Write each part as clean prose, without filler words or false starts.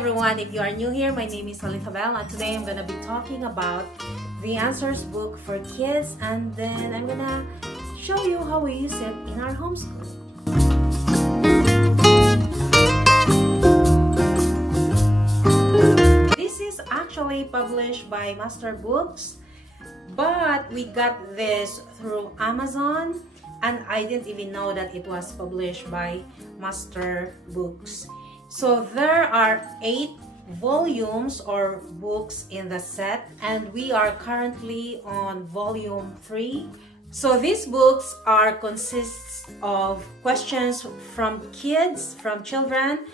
everyone, if you are new here, my name is Babel, and today I'm gonna be talking about the answers book for kids, and then I'm gonna show you how we use it in our homeschool. This is actually published by Master Books, but we got this through Amazon, and I didn't even know that it was published by Master Books. So there are 8 volumes or books in the set, and we are currently on volume 3. So these books consists of questions from kids, from children,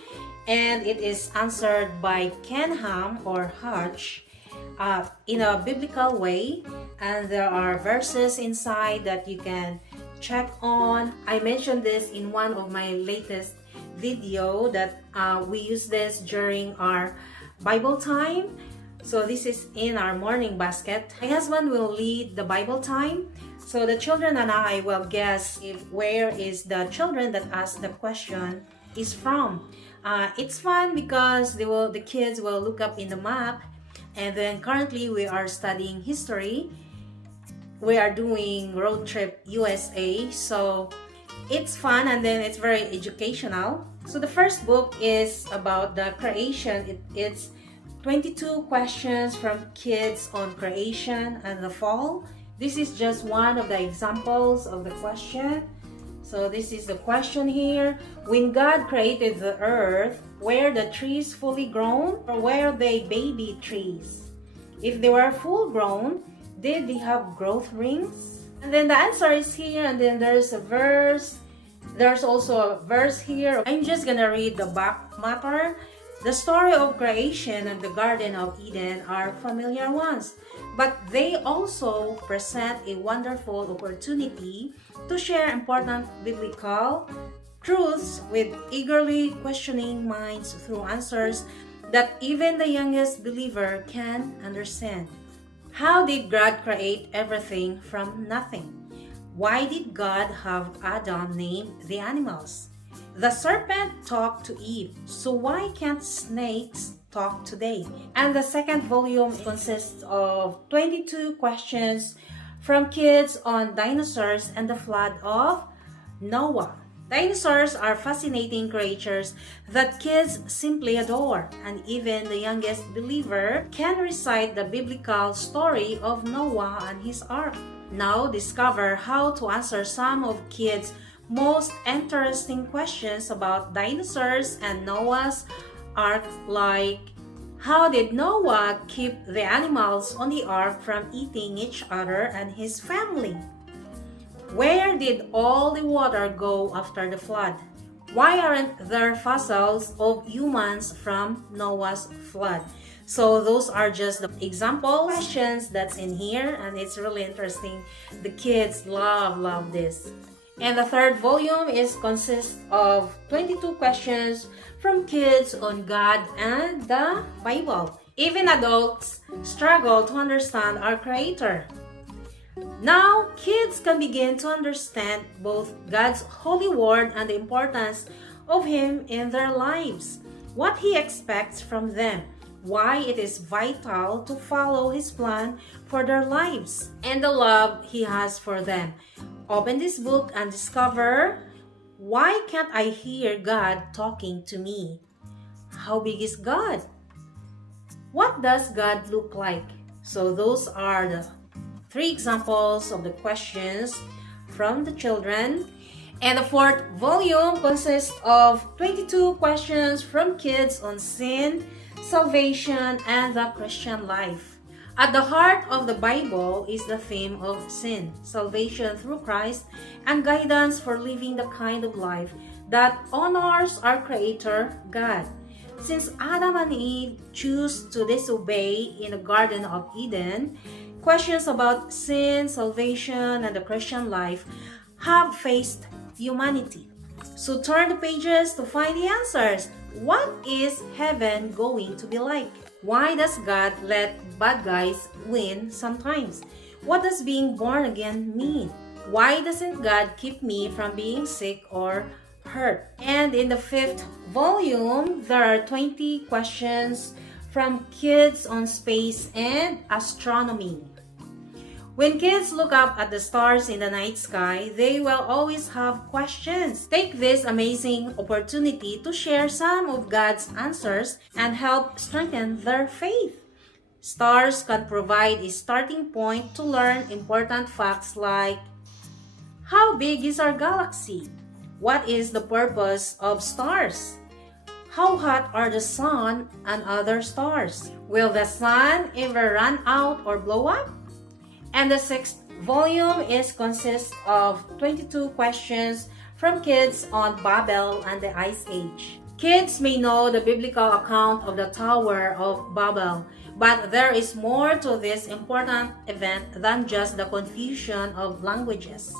and it is answered by Ken Ham or Hutch in a biblical way, and there are verses inside that you can check on. I mentioned this in one of my latest video that we use this during our Bible time. So this is in our morning basket. My husband will lead the Bible time, so the children and I will guess where is the children that asked the question is from. It's fun because the kids will look up in the map, and then currently we are studying history. We are doing road trip USA, so it's fun, and then it's very educational. So the first book is about the creation. It's 22 questions from kids on creation and the fall. This is just one of the examples of the question. So this is the question here. When God created the earth, were the trees fully grown or were they baby trees? If they were full grown, did they have growth rings? And then the answer is here, and then there's a verse. There's also a verse here. I'm just gonna read the back matter. The story of creation and the Garden of Eden are familiar ones, but they also present a wonderful opportunity to share important biblical truths with eagerly questioning minds through answers that even the youngest believer can understand. How did God create everything from nothing? Why did God have Adam name the animals? The serpent talked to Eve, so why can't snakes talk today? And the second volume consists of 22 questions from kids on dinosaurs and the flood of Noah. Dinosaurs are fascinating creatures that kids simply adore, and even the youngest believer can recite the biblical story of Noah and his ark. Now discover how to answer some of kids' most interesting questions about dinosaurs and Noah's ark, like how did Noah keep the animals on the ark from eating each other and his family? Where did all the water go after the flood? Why aren't there fossils of humans from Noah's flood? So those are just the example questions that's in here, and it's really interesting. The kids love this. And the third volume consists of 22 questions from kids on God and the Bible. Even adults struggle to understand our Creator. Now, kids can begin to understand both God's holy word and the importance of Him in their lives, what He expects from them, why it is vital to follow His plan for their lives, and the love He has for them. Open this book and discover, why can't I hear God talking to me? How big is God? What does God look like? So those are the 3 examples of the questions from the children. And the fourth volume consists of 22 questions from kids on sin, salvation, and the Christian life. At the heart of the Bible is the theme of sin, salvation through Christ, and guidance for living the kind of life that honors our Creator, God. Since Adam and Eve chose to disobey in the Garden of Eden, questions about sin, salvation, and the Christian life have faced humanity. So turn the pages to find the answers. What is heaven going to be like? Why does God let bad guys win sometimes? What does being born again mean? Why doesn't God keep me from being sick or hurt. And in the 5th volume, there are 20 questions from kids on space and astronomy. When kids look up at the stars in the night sky, they will always have questions. Take this amazing opportunity to share some of God's answers and help strengthen their faith. Stars can provide a starting point to learn important facts like, how big is our galaxy? What is the purpose of stars? How hot are the sun and other stars? Will the sun ever run out or blow up? And the 6th volume consists of 22 questions from kids on Babel and the Ice Age. Kids may know the biblical account of the Tower of Babel, but there is more to this important event than just the confusion of languages.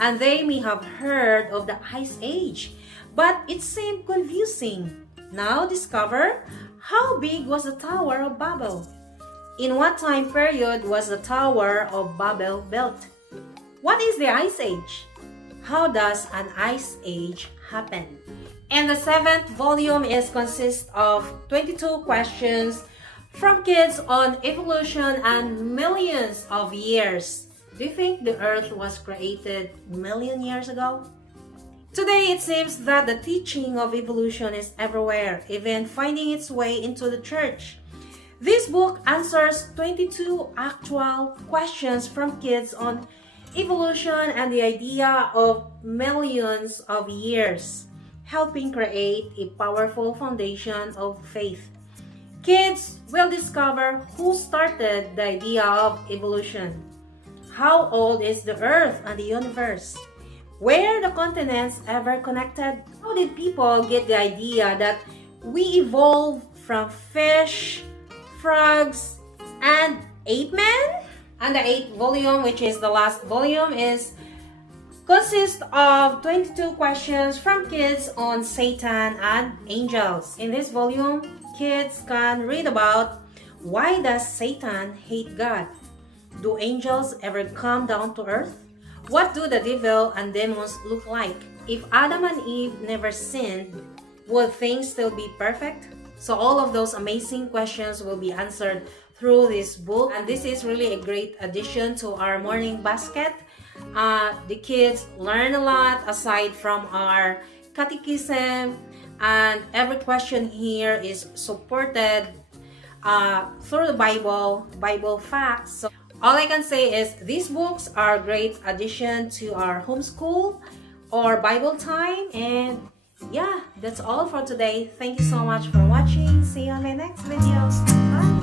And they may have heard of the Ice Age, but it seemed confusing. Now discover, how big was the Tower of Babel? In what time period was the Tower of Babel built? What is the Ice Age? How does an Ice Age happen? And the 7th volume consists of 22 questions from kids on evolution and millions of years. Do you think the Earth was created million years ago? Today, it seems that the teaching of evolution is everywhere, even finding its way into the church. This book answers 22 actual questions from kids on evolution and the idea of millions of years, helping create a powerful foundation of faith. Kids will discover who started the idea of evolution. How old is the Earth and the universe? Were the continents ever connected? How did people get the idea that we evolved from fish, frogs, and ape men? And the 8th volume, which is the last volume, consists of 22 questions from kids on Satan and angels. In this volume, kids can read about, why does Satan hate God? Do angels ever come down to earth? What do the devil and demons look like? If Adam and Eve never sinned, would things still be perfect? So all of those amazing questions will be answered through this book, and this is really a great addition to our morning basket. The kids learn a lot aside from our catechism, and every question here is supported through the Bible facts. So all I can say is these books are a great addition to our homeschool or Bible time. And yeah, that's all for today. Thank you so much for watching. See you on my next video. Bye.